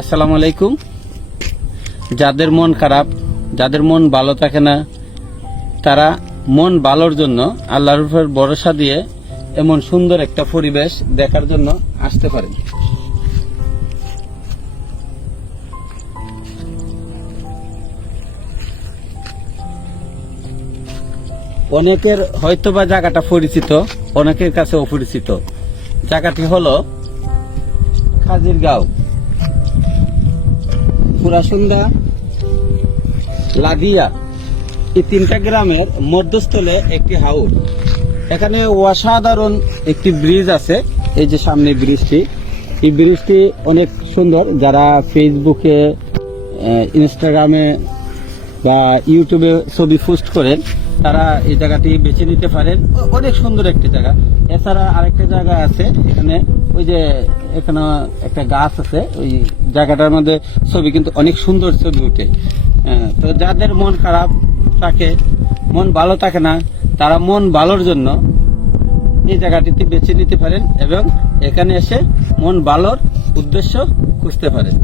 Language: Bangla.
আসসালামু আলাইকুম। যাদের মন খারাপ, যাদের মন ভালো থাকে না, তারা মন ভালোর জন্য আল্লাহর উপর ভরসা দিয়ে এমন সুন্দর একটা পরিবেশ দেখার জন্য আসতে পারেন। অনেকের হয়তোবা জায়গাটা পরিচিত, অনেকের কাছে অপরিচিত। জায়গাটি হলো খাজিরগাঁও। পুরাসুন্দা লাদিয়া এই তিনটা গ্রামের মধ্যস্থলে একটি হাউস এখানে অসাধারণ একটি ব্রিজ আছে, এই যে সামনে ব্রিজটি। এই ব্রিজটি অনেক সুন্দর। যারা ফেসবুকে ইনস্টাগ্রামে বা ইউটিউবে ছবি পোস্ট করেন, তারা এই জায়গাটি বেছে নিতে পারেন। অনেক সুন্দর একটি জায়গা। এছাড়া আরেকটা জায়গা আছে, এখানে ওই যে এখানে একটা গাছ আছে, ওই জায়গাটার মধ্যে ছবি কিন্তু অনেক সুন্দর ছবি উঠে হ্যাঁ, তো যাদের মন খারাপ থাকে মন ভালো থাকে না তারা মন ভালোর জন্য এই জায়গাটিতে বেছে নিতে পারেন এবং এখানে এসে মন ভালোর উদ্দেশ্য খুঁজতে পারেন।